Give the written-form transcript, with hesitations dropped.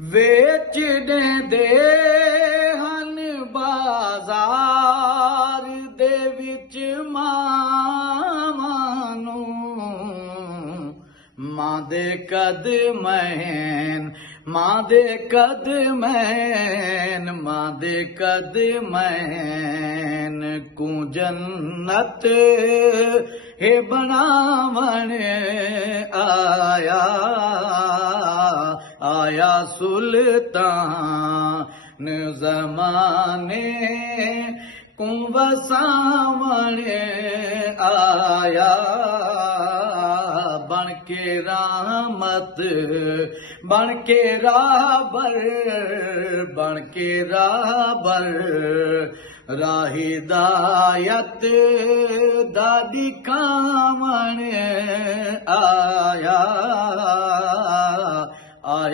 ਵੇਚ ਦੇਂਦੇ ਹਨ ਬਾਜ਼ਾਰ ਦੇ ਵਿੱਚ ਮਾਵਾਂ ਨੂੰ। ਮਾਂ ਦੇ ਕਦਮੈਨ, ਮਾਂ ਦੇ ਕਦਮੈਨ, ਮਾਂ ਦੇ ਕਦਮੈਨ ਕੂ ਜन्नत ਹੈ ਬਣਾਵਣ ਆਇਆ। आया सुल्तान ज़माने को वसावण आया। बन के रहमत, बन के राबर, बन के राबर, राह हिदायत दा दिखावण आया।